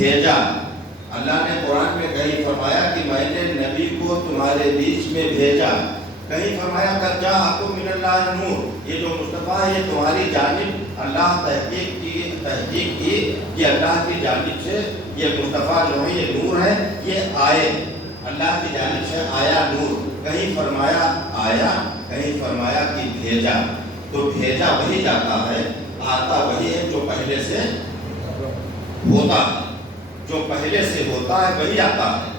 بھیجا. اللہ نے قرآن میں کہیں فرمایا کہ میں نے نبی کو تمہارے بیچ میں بھیجا. کہیں فرمایا قد جاءکم من اللہ نور. یہ جو مصطفیٰ ہے یہ تمہاری جانب اللہ تحقیق کی کہ اللہ کی جانب سے یہ مصطفیٰ جو ہے یہ نور ہے، یہ آئے اللہ کی جانب سے آیا نور. کہیں فرمایا آیا، کہیں فرمایا کہ بھیجا. تو بھیجا وہی جاتا ہے، آتا وہی ہے جو پہلے سے ہوتا ہے. جو پہلے سے ہوتا ہے وہی آتا ہے.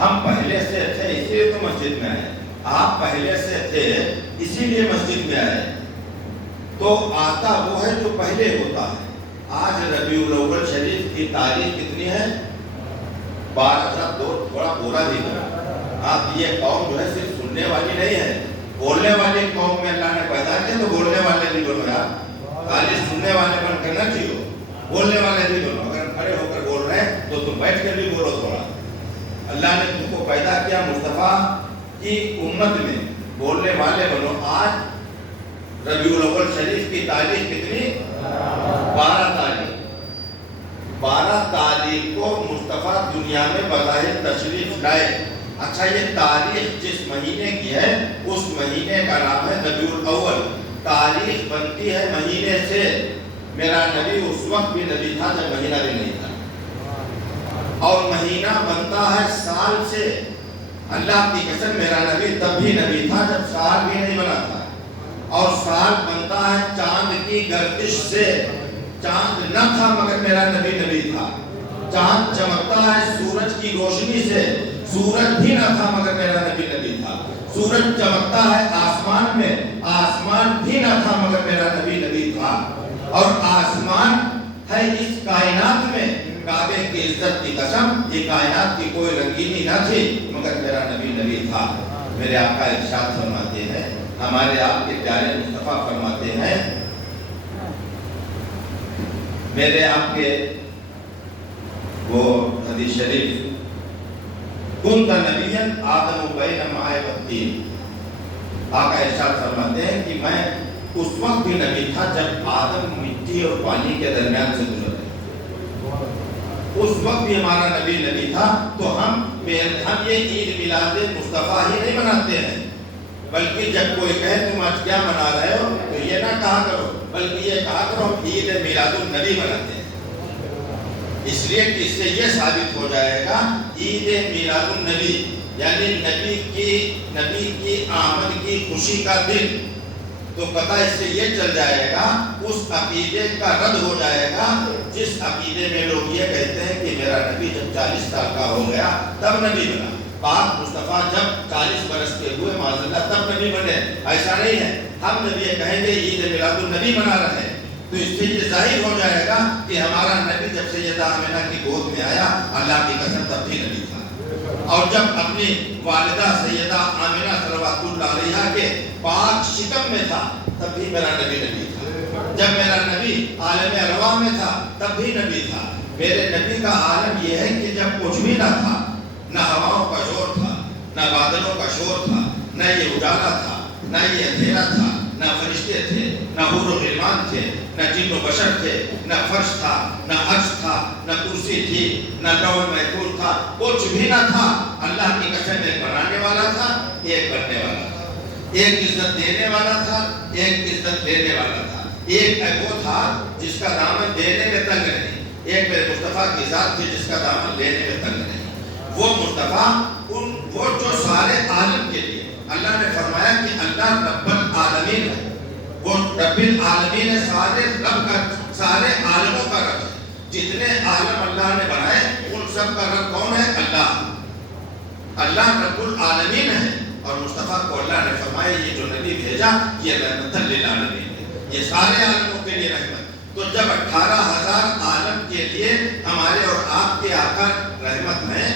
ہم پہلے سے تھے اسی لیے تو مسجد میں آئے. آپ پہلے سے تھے اسی لیے مسجد میں آئے. تو آتا وہ ہے جو پہلے ہوتا ہے. آج ربیع الاول شریف کی تاریخ کتنی ہے؟ 12/2. تھوڑا پورا بھی کرو. آپ یہ قوم جو ہے صرف سننے والی نہیں ہے، بولنے والی قوم میں اللہ نے پیدا کیا. تو بولنے والے بھی بنو یار، خالی سننے والے بن کر نہ جیو، بولنے والے بھی بنو. اگر کھڑے ہو کر بول رہے ہیں تو تم بیٹھ کر بھی بولو تھوڑا. اللہ نے تم کو پیدا کیا مصطفیٰ کی امت میں، بولنے والے بنو. آج ربیع الاول شریف کی تاریخ کتنی؟ 12 تاریخ. 12 تاریخ کو مصطفیٰ دنیا میں بظاہر تشریف لائے. اچھا، یہ تاریخ جس مہینے کی ہے اس مہینے کا نام ہے ربیع الاول. تاریخ بنتی ہے مہینے سے. میرا نبی اس وقت بھی نبی تھا جب مہینہ بھی نہیں تھا، اور مہینہ بنتا ہے سال سے. اللہ کی قسم میرا نبی تب بھی نبی تھا جب سال بھی نہیں بنا تھا. اور سال بنتا ہے چاند کی گردش سے. چاند نہ تھا مگر میرا نبی نبی تھا. چاند چمکتا ہے سورج کی روشنی سے. سورج بھی نہ تھا مگر میرا نبی نبی تھا. سورج چمکتا ہے آسمان میں. آسمان بھی نہ تھا مگر میرا نبی نبی تھا. اور آسمان ہے اس کائنات میں. کعبے کی عزت کی قسم یہ کائنات کی کوئی رنگینی نہ تھی مگر میرا نبی نبی تھا. میرے آقا ارشاد فرماتے ہیں، ہمارے آپ کے پیارے مصطفیٰ فرماتے ہیں، میرے آپ کے وہ حدیث شریف، کنت نبیا آدم بین الماء والطین. آقا ارشاد فرماتے ہیں کہ میں اس وقت بھی نبی تھا جب آدم مٹی اور پانی کے درمیان سے گزر رہے. اس وقت بھی ہمارا نبی نبی تھا. تو ہم یہ عید میلاد مصطفیٰ ہی نہیں مناتے ہیں، بلکہ جب کوئی کہے تم آج کیا منا رہے ہو تو یہ نہ کہا کرو، بلکہ یہ کہا کرو ہم عید میلاد النبی مناتے ہیں. اس لیے کہ اس سے یہ ثابت ہو جائے گا عید میلاد النبی یعنی نبی کی آمد کی خوشی کا دن. تو پتہ اس سے یہ چل جائے گا، اس عقیدے کا رد ہو جائے گا جس عقیدے میں لوگ یہ کہتے ہیں کہ میرا نبی جب 40 سال کا ہو گیا تب نبی بنا. پاک مصطفیٰ جب 40 برس کے ہوئے معاذاللہ تب نبی بنے. ایسا نہیں ہے. ہم جب یہ کہیں گے عید میلاد النبی منا رہے ہیں تو اس سے یہ ظاہر ہو جائے گا کہ ہمارا نبی جب سیدہ آمنہ کی گود میں آیا اللہ کی قسم تب بھی نبی تھا. اور جب اپنی والدہ سیدہ آمنہ صلوات اللہ علیہا کے پاک شکم میں تھا تب بھی میرا نبی نبی تھا. جب میرا نبی عالم ارواح میں تھا تب بھی نبی تھا. میرے نبی کا عالم یہ ہے کہ جب کچھ بھی نہ تھا، نہ ہواؤں کا شور تھا، نہ بادلوں کا شور تھا، نہ یہ اجالا تھا، نہ یہ اندھیرا تھا، نہ فرشتے تھے، نہ حور و غلمان تھے، نہ جن و بشر تھے، نہ فرش تھا، نہ عرش تھا، نہ کرسی تھی، نہ لوح محفوظ تھا. کچھ بھی نہ تھا. اللہ کی قسم ایک بنانے والا تھا، ایک بننے والا تھا. ایک عزت دینے والا تھا، ایک عزت لینے والا تھا. ایک وہ تھا جس کا دامن دینے میں تنگ نہیں. ایک میرے مصطفیٰ کی ذات تھی جس کا دامن لینے میں تنگ نہیں. وہ مصطفیٰ وہ جو سارے عالم کے لیے اللہ نے فرمایا کہ اللہ رب العالمین ہے. وہ رب العالمین ہے، سارے رب کا، سارے عالموں کا رب ہے. جتنے عالم اللہ نے بنائے ان سب کا رب کون ہے؟ اللہ. اللہ رب العالمین ہے. اور مصطفیٰ کو اللہ نے فرمایا یہ جو نبی بھیجا یہ رحمت للعالمین ہے، یہ سارے عالموں کے لیے رحمت. تو جب 18,000 عالم کے لیے ہمارے اور آپ کے آقا رحمت ہیں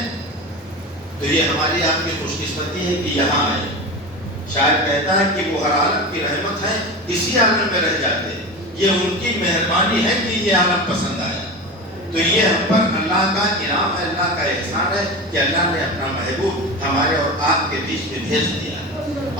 تو یہ ہماری آپ کی خوش قسمتی ہے کہ یہاں آئے. شاید کہتا ہے کہ وہ ہر عالم کی رحمت ہے، اسی عالم میں رہ جاتے. یہ ان کی مہربانی ہے کہ یہ عالم پسند آیا. تو یہ ہم پر اللہ کا انعام ہے، اللہ کا احسان ہے کہ اللہ نے اپنا محبوب ہمارے اور آپ کے بیچ میں بھیج دیا.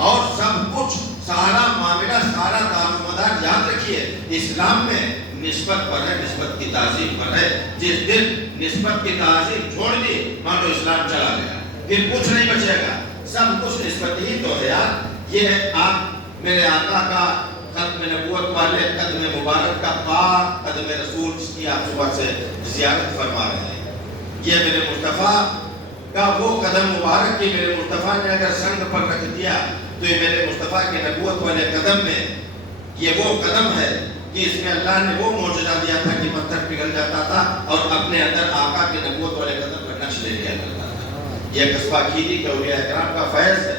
اور سب کچھ، سارا معاملہ، سارا دار و مدار یاد رکھیے اسلام میں نسبت پر ہے، نسبت کی تعظیم پر ہے. جس دن نسبت کی تعظیم چھوڑ دی مانو اسلام چلا گیا، پھر کچھ نہیں بچے گا، سب کچھ نسبت ہی تو ہے یار. یہ آپ میرے آقا کا ختم نبوت والے قدم مبارک کا پاک قدم رسول جس کی آپ صبح سے زیارت فرما رہے ہیں، یہ میرے مصطفیٰ کا وہ قدم مبارک کہ میرے مصطفیٰ نے اگر سنگ پر رکھ دیا تو یہ میرے مصطفیٰ کے نبوت والے قدم میں یہ وہ قدم ہے کہ اس میں اللہ نے وہ معجزہ دیا تھا کہ پتھر پگھل جاتا تھا اور اپنے اندر آقا کے نبوت والے قدم پر نقش لے لیا کرتا تھا. یہ قصبہ کھیری کے اولیاء اکرام کا فیض ہے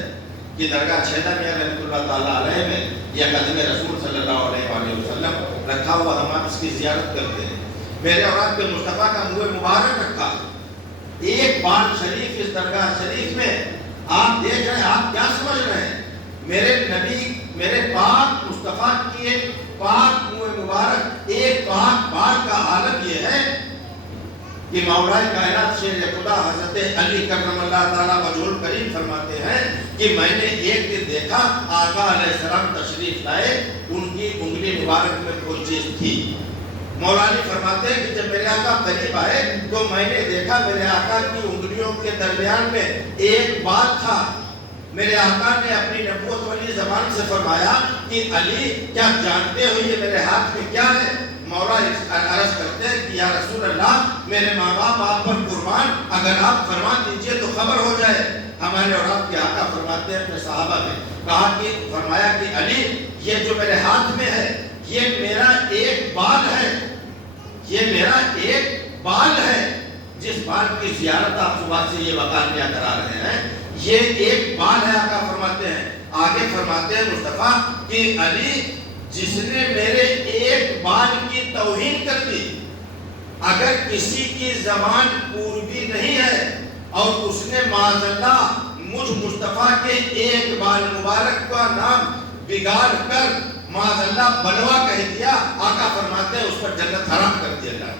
کہ درگاہ چھیدہ میاں رحمۃ اللہ تعالیٰ علیہ میں یہ قدم رسول صلی اللہ علیہ وآلہ وسلم رکھا ہوا، ہم اس کی زیارت کرتے ہیں. میرے اور آپ کے مصطفیٰ کا منہ مبارک رکھا، ایک بار شریف اس درگاہ شریف میں آپ دیکھ رہے ہیں، آپ کیا سمجھ رہے ہیں؟ میرے نبی میرے پاک مصطفیٰ کی ایک پاک منہ مبارک ایک پاک بار کا عالم یہ ہے کہ مولا کائنات شیر خدا حضرت علی کرم اللہ تعالیٰ وجہ الکریم فرماتے ہیں کہ میں نے ایک دن دیکھا آقا علیہ السلام تشریف لائے، ان کی انگلی مبارک میں کوئی چیز تھی. مولا علی فرماتے ہیں کہ جب میرے آقا قریب آئے تو میں نے دیکھا میرے آقا کی انگلیوں کے درمیان میں ایک بات تھا. میرے آقا نے اپنی نبوت والی زبان سے فرمایا کہ علی کیا جانتے ہو یہ میرے ہاتھ میں کیا ہے؟ مولا عرض کرتے ہیں کہ یا رسول اللہ میرے ماں باپ آپ پر قربان، اگر آپ فرما دیجئے تو خبر ہو جائے. ہمارے اور آپ کے آقا فرماتے ہیں اپنے صحابہ میں کہا کہ فرمایا کہ علی یہ جو میرے ہاتھ میں ہے یہ میرا ایک بال ہے، یہ میرا ایک بال ہے. جس بال کی زیارت آپ صبح سے یہ وقار کرا رہے ہیں یہ ایک بال ہے. آقا فرماتے ہیں آگے فرماتے ہیں مصطفیٰ کہ علی جس نے میرے ایک بال کی توہین کر دی، اگر کسی کی زبان پوری نہیں ہے اور اس نے معاذ اللہ مجھ مصطفیٰ کے ایک بال مبارک کا نام بگاڑ کر معاذ اللہ بلوا کہہ دیا، آقا فرماتے ہیں اس پر جنت حرام کر دیا جائے،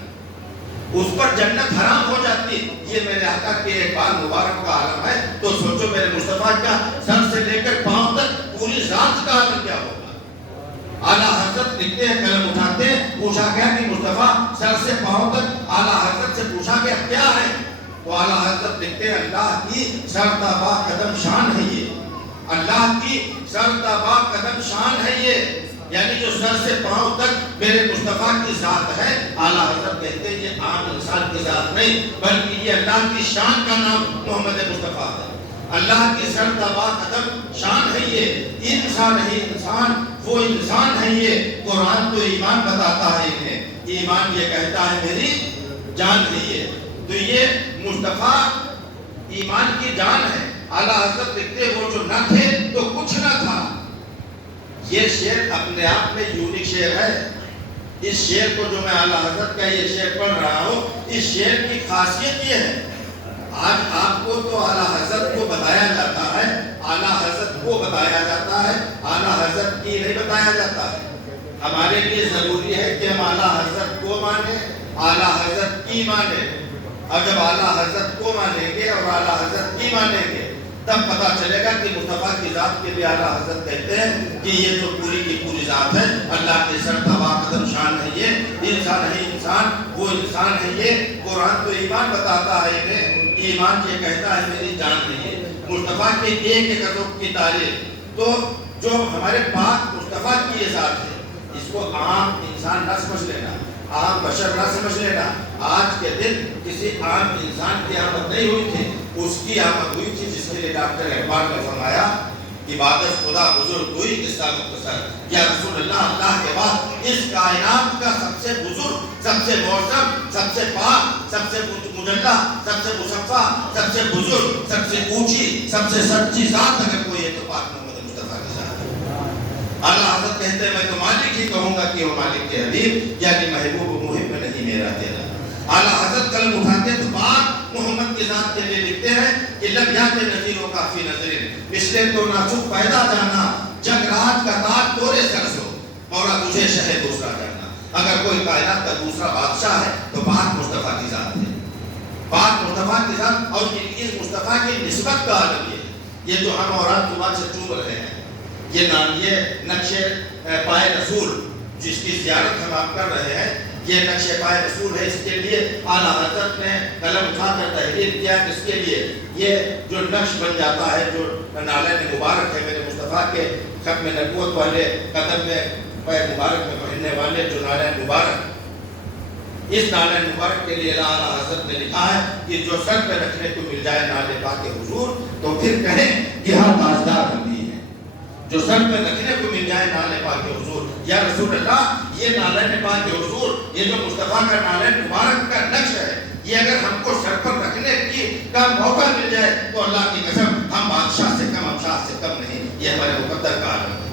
اس پر جنت حرام ہو جاتی. یہ میرے آقا کے ایک بال مبارک کا عالم ہے. تو سوچو میرے مصطفیٰ کا سر سے لے کر پاؤں تک پوری ذات کا عالم کیا ہوگا. اعلیٰ حضرت لکھتے ہیں قلم اٹھاتے ہیں، پوچھا گیا کہ مصطفیٰ سر سے پاؤں تک اعلیٰ حضرت سے پوچھا گیا کیا ہے؟ تو اعلیٰ حضرت لکھتے ہیں اللہ کی سرتابا قدم شان ہے یہ، اللہ کی سرتابا قدم شان ہے یہ، یعنی جو سر سے پاؤں تک میرے مصطفیٰ کی ذات ہے. اعلیٰ حضرت کہتے ہیں یہ عام انسان کی ذات نہیں بلکہ یہ اللہ کی شان کا نام محمد مصطفیٰ ہے. اللہ کی سرتابا قدم شان ہے یہ، انسان ہے انسان، وہ انسان ہے یہ. قرآن تو ایمان بتاتا ہے انہیں، ایمان یہ کہتا ہے میری جان ہے یہ. تو یہ مصطفیٰ ایمان کی جان ہے. اعلیٰ حضرت لکھتے وہ جو نہ تھے تو کچھ نہ تھا. یہ شعر اپنے آپ میں یونیک شعر ہے. اس شعر کو جو میں اعلیٰ حضرت کا یہ شعر پڑھ رہا ہوں، اس شعر کی خاصیت یہ ہے آج آپ کو تو اعلیٰ حضرت کو بتایا جاتا ہے، اعلیٰ حضرت کو بتایا جاتا ہے، اعلیٰ حضرت کی نہیں بتایا جاتا ہے. ہمارے لیے ضروری ہے کہ ہم اعلیٰ حضرت کو مانیں، اعلیٰ حضرت کی مانیں. اور جب اعلیٰ حضرت کو مانیں گے اور اعلیٰ حضرت کی مانیں گے تب پتا چلے گا کہ مصطفیٰ کی ذات کے لیے اعلیٰ حضرت کہتے ہیں کہ یہ تو پوری کی پوری ذات ہے، اللہ کی سرتابا قدم شان ہے یہ، انسان ہے انسان، وہ انسان ہے یہ. قرآن تو ایمان بتاتا ہے انہیں، ایمان یہ کہتا ہے میری جان ہے یہ. مصطفیٰ کے ایک ایک عضو کی تعریف تو جو ہمارے پاک مصطفیٰ کی یہ ذات ہے اس کو عام انسان نہ سمجھ لینا، عام بشر نہ سمجھ لینا. آج کے دن کسی عام انسان کی آمد نہیں ہوئی تھی، اس کی آمد ہوئی تھی جس کے لیے ڈاکٹر اقبال نے فرمایا عبادت خدا بزرگ ہوئی قصہ مختصر. یا رسول اللہ اللہ کے بعد اس کائنات کا سب سے بزرگ، سب سے معظم، سب سے پاک، سب سے مجلہ، سب سے مصفہ، سب سے بزرگ، سب سے اونچی، سب سے سچی ذات اگر کوئی ہے تو پاک محمد مصطفیٰ کی ذات ہے. اعلیٰ حضرت کہتے ہیں میں تو مالک ہی کہوں گا کہ وہ مالک کے حبیب یعنی محبوب محب نہیں میرا تیرا. اعلیٰ حضرت قلم اٹھاتے تو پاک محمد کی ذات کے لیے لکھتے ہیں کہ لب یاد نظیر و کافی نظرین مسلے تو ناچک پیدا جانا جگ راج کا تاج تورے سر سو اور تجھے شہ دوسرا جانا. اگر کوئی کائنات کا دوسرا بادشاہ ہے تو پاک مصطفیٰ کی ذات ہے، پاک مصطفیٰ کی ذات. اور اس مصطفیٰ کی نسبت کا عالم یہ جو ہم اور آپ صبح سے چوم رہے ہیں، یہ نام یہ نقش پائے رسول جس کی زیارت ہم آپ کر رہے ہیں، یہ نقش پائے رسول ہے، اس کے لیے اعلیٰ حضرت نے قلم اٹھا کر تحریر کیا، اس کے لیے یہ جو نقش بن جاتا ہے، جو نالین مبارک ہے میرے مصطفیٰ کے ختم نبوت والے قدم میں پائے مبارک میں پہننے والے جو نالین مبارک، اس نالین مبارک کے لیے اعلیٰ حضرت نے لکھا ہے کہ جو سر پہ رکھنے کو مل جائے نالے پاک حضور تو پھر کہیں کہ ہاں تاجدار نبی ہے۔ جو سر پہ رکھنے کو مل جائے نالے پاک حضور، یا رسول اللہ یہ نالین پاک حضور، یہ جو مصطفیٰ کا نالین مبارک کا نقش ہے، یہ اگر ہم کو سر پر رکھنے کا موقع مل جائے تو اللہ کی قسم ہم بادشاہ سے کم، ہم شاہ سے کم نہیں، یہ ہمارے مقدر کا عالم ہے۔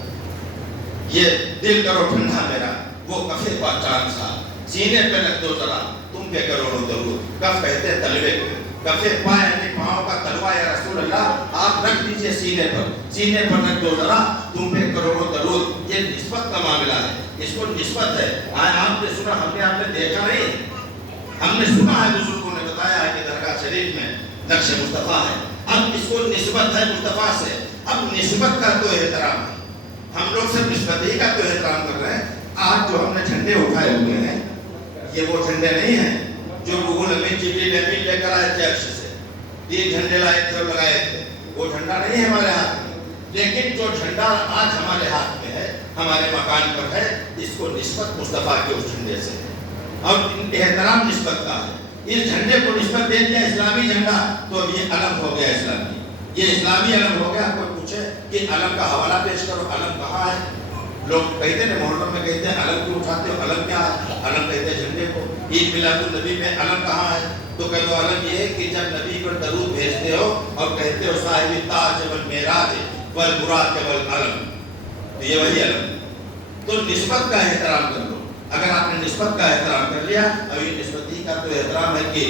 یہ دل کرو ٹھنڈا میرا، وہ کفے کا چاند سا، سینے پہ رکھ دو ذرا تم پہ کروڑوں درود۔ کف کہتے ہیں تلوے کو، کفے پائے یعنی پاؤں کا تلوا، یا رسول اللہ آپ رکھ دیجئے سینے پر رکھ دو ذرا تم پہ کروڑوں درود۔ یہ نسبت کا معاملہ ہے، اس کو نسبت ہے۔ آپ نے سنا، ہم نے دیکھا نہیں، ہم نے سنا ہے، بزرگوں نے بتایا ہے کہ درگاہ شریف میں نقش مصطفیٰ ہے، اب اس کو نسبت ہے مصطفیٰ سے، اب نسبت کا تو احترام ہے، ہم لوگ صرف نسبت ہی کا تو احترام کر رہے ہیں۔ آج جو ہم نے جھنڈے اٹھائے ہوئے ہیں، یہ وہ جھنڈے نہیں ہیں جو روح الامین جبریل امین لے کر آئے تھے عرش سے، یہ جھنڈے لائے تھے اور لگائے تھے، وہ جھنڈا نہیں ہے ہمارے ہاتھ میں، لیکن جو جھنڈا آج ہمارے ہاتھ میں ہے، ہمارے مکان پر ہے، اس کو نسبت مصطفیٰ کے اس جھنڈے سے ہے، اور احترام نسبت کا ہے۔ اس جھنڈے کو نسبت دے دیا اسلامی جھنڈا تو اب یہ علم ہو گیا اسلامی، یہ اسلامی علم ہو گیا۔ کوئی پوچھے کہ علم کا حوالہ پیش کرو، علم کہاں ہے؟ لوگ کہتے ہیں محرم میں کہتے ہیں علم کیوں اٹھاتے ہو، علم کیا ہے؟ علم کہتے ہیں جھنڈے کو۔ عید میلاد النبی میں علم کہاں ہے؟ تو کہتے ہو علم یہ ہے کہ جب نبی پر درود بھیجتے ہو اور کہتے ہو صاحب تاج والمعراج والبراق والعلم، تو یہ وہی علم۔ تو نسبت کا احترام کر لو، اگر آپ نے نسبت کا احترام کر لیا، اب یہ نسبتی کا تو احترام ہے کہ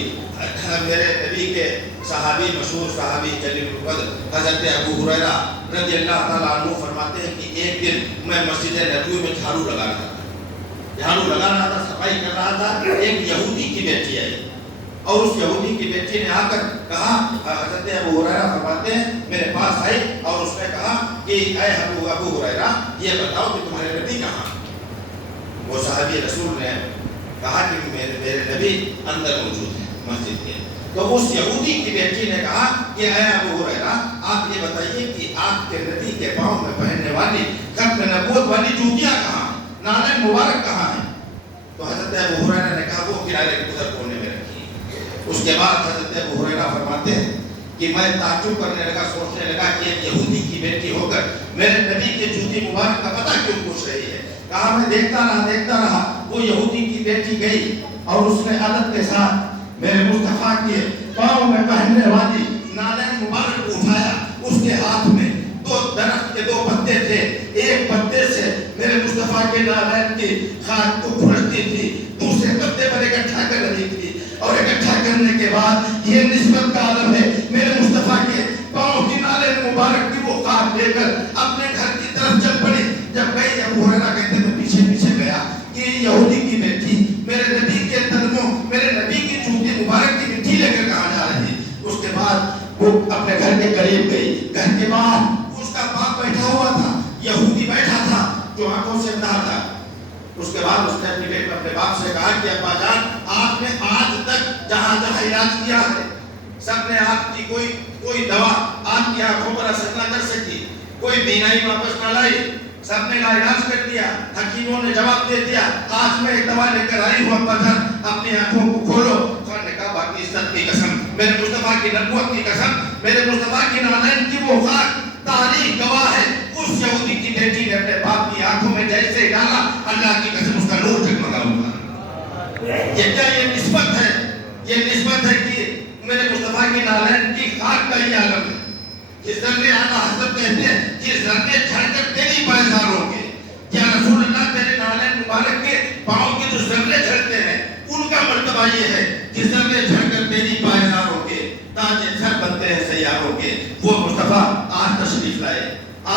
میرے نبی کے صحابی، مشہور صحابی جلیل القدر حضرت ابو ہریرہ رضی اللہ تعالیٰ عنہ فرماتے ہیں کہ ایک دن میں مسجد نبوی میں جھاڑو لگا رہا تھا، صفائی کر رہا تھا، ایک یہودی کی بیٹی آئی اور اس یہودی کی بیٹی نے آ کر کہا، حضرت ابو ہریرہ فرماتے ہیں میرے پاس آئی اور اس نے کہا کہ اے ابو ہریرہ یہ بتاؤ کہ تمہارے نبی کہاں؟ وہ صحابی رسول نے کہا کہ میرے نبی اندر موجود ہے مسجد کے۔ تو اس یہودی کی بیٹی نے کہا کہ اے ابو ہریرہ آپ یہ بتائیے کہ آپ کے نبی کے پاؤں میں پہننے والی ختم نبوت والی جوتیاں کہاں، نالین مبارک کہاں ہیں؟ تو حضرت ابو ہریرہ نے کہا وہ کنارے کے ادھر کونے میں رکھی۔ اس کے بعد حضرت ابو ہریرہ فرماتے ہیں کہ میں تعجب کرنے لگا، سوچنے لگا کہ ایک یہودی کی بیٹی ہو کر میرے نبی کے جوتی مبارک کا پتہ کیوں پوچھ رہی ہے۔ کہا میں دیکھتا رہا، وہ یہودی کی بیٹی گئی اور اس نے ادب کے ساتھ میرے مصطفیٰ کے پاؤں میں پہننے والی نالین مبارک کو اٹھایا۔ اس کے ہاتھ میں دو درخت کے دو پتے تھے، ایک پتے سے میرے مصطفیٰ کے نالین کی خاک کو کھرچتی تھی، دوسرے پتے پر اکٹھا کر رہی تھی، اور اکٹھا کرنے کے بعد یہ نسبت کا عالم ہے، میرے مصطفیٰ کے پاؤں کی نالین مبارک کی وہ خاک لے کر اپنے گھر کی طرف چل پڑی۔ جب گئی ابو ہریرہ کہتے ہیں میں پیچھے گیا کہ یہودی کی بیٹی میرے نبی کے قدموں، میرے نبی کی جوتی مبارک کی مٹی لے کر کہاں جا رہی؟ اس کے بعد وہ اپنے گھر کے قریب گئی، گھر کے باہر اس کا باپ بیٹھا ہوا تھا، یہودی بیٹھا تھا جو آنکھوں سے اندھا تھا۔ اس کے بعد اس نے اپنے باپ سے کہا کہ ابا جان آپ نے آج تک جہاں علاج کیا ہے، سب نے آپ کی کوئی دوا آپ کی آنکھوں پر اثر نہ کر سکی، کوئی بینائی واپس نہ لائی، سب نے علاج کر دیا، حکیموں نے جواب دے دیا، آج میں ایک دوا لے کر آئی ہوں ابا جان اپنی آنکھوں کو کھولو۔ خان نے کہا باقی عزت کی قسم، میرے مصطفیٰ کی نبوت کی قسم، میرے مصطفیٰ کی نالین کی وہ خاک تاریخ گواہ ہے، اس یہودی کی بیٹی نے اپنے باپ کی آنکھوں میں جیسے ڈالا، اللہ کی قسم اس کا نور جگمگا ہوا۔ یہ کیا یہ نسبت ہے؟ یہ نسبت ہے کہ میرے مصطفیٰ کی نالین کی خاک کا یہ عالم ہے۔ یہ ذرے اعلیٰ حضرت کہتے ہیں یہ ذرے جھڑ کر تیری پائیدار ہوں گے، یا رسول اللہ تیرے نالین مبارک کے پاؤں کے جو ذرے جھڑتے ہیں ان کا مرتبہ یہ ہے کہ ذرے جھڑ کر تیری پائیدار ہوں گے، تاج سر بنتے ہیں سیاروں کے۔ وہ مصطفیٰ آج تشریف لائے،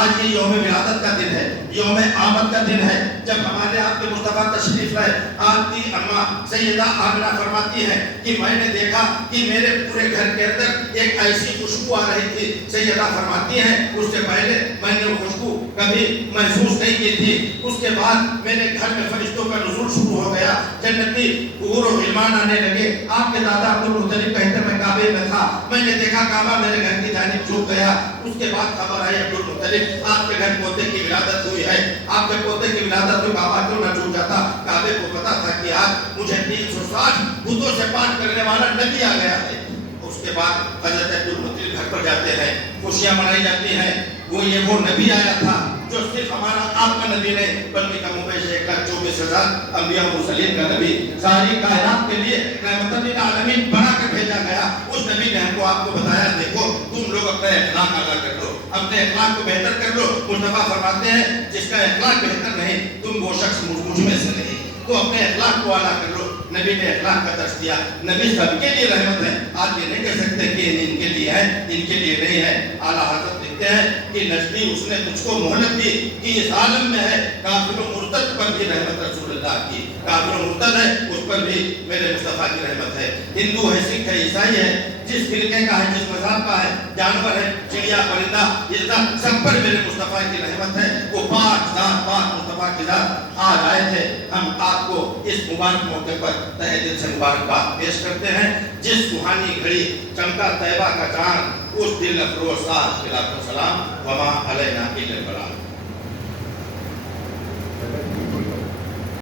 آج یہ یوم ولادت کا دن ہے، یوم آمد کا دن ہے، جب ہمارے آپ کے مصطفیٰ تشریف لائے۔ آپ کی اماں سیدہ آمنہ فرماتی ہیں کہ میں نے دیکھا کہ میرے پورے گھر کے اندر ایک ایسی خوشبو آ رہی تھی۔ سیدہ فرماتی ہیں اس سے پہلے میں نے وہ خوشبو کبھی محسوس نہیں کی تھی۔ اس کے بعد میرے گھر میں فرشتوں کا نزول شروع ہو گیا، جنتی حور و غلمان آنے لگے۔ آپ کے دادا عبدالمطلب کہتے میں کعبے میں تھا، میں نے دیکھا کعبہ میرے گھر کی جانب جھک گیا۔ اس کے بعد خبر آئی عبدالمطلب آپ کے گھر پوتے کی ولادت ہوئی ہے، آپ کے پوتے کی ولادت ہوئی، کعبہ کیوں نہ جھک جاتا؟ کعبے کو پتا تھا کہ آج مجھے 360 بتوں سے پاک کرنے والا نبی آ گیا ہے۔ اس کے بعد حضرت عبدالمطلب گھر پر جاتے ہیں، خوشیاں منائی جاتی ہیں۔ وہ نبی آیا تھا جو صرف ہمارا آپ کا نبی نہیں بلکہ کم و بیش 1,24,000 انبیاء و مرسلین کا نبی، ساری کائنات کے لیے رحمت للعالمین بنا کر بھیجا گیا۔ اس نبی نے ہم کو آپ کو بتایا دیکھو تم لوگ اپنے اخلاق اعلیٰ کر لو، اپنے اخلاق کو بہتر کر لو۔ مصطفیٰ فرماتے ہیں جس کا اخلاق بہتر نہیں تم وہ شخص مجھ میں سے نہیں، تو اپنے اخلاق کو اعلیٰ کر لو۔ نبی نے اخلاق کا درس دیا۔ نبی سب کے لیے رحمت ہے، آپ یہ نہیں کہہ سکتے کہ ان کے لیے ہے ان کے لیے نہیں ہے۔ اعلیٰ حضرت لکھتے ہیں کہ نجمی اس نے تجھ کو مہلت دی کہ اس عالم میں ہے، کافر و مرتد پر بھی رحمت رسول اللہ کی، کافر و مرتد ہے اس پر بھی میرے مصطفیٰ کی رحمت ہے۔ ہندو ہے، سکھ ہے، عیسائی ہے، جس فرقے کا ہے، جس مذہب کا ہے، جانور ہے، چڑیا پرندہ، یہ سب پر میرے مصطفیٰ کی رحمت ہے۔ وہ پاک ذات، پاک مصطفیٰ کی ذات آج آئے تھے۔ ہم آپ کو اس مبارک موقع پر تہہ دل سے مبارکباد پیش کرتے ہیں۔ جس روحانی گھڑی چمکا طیبہ کا چاند، اس دل افروز ساز خلاف السلام وما علینا الا البلاغ۔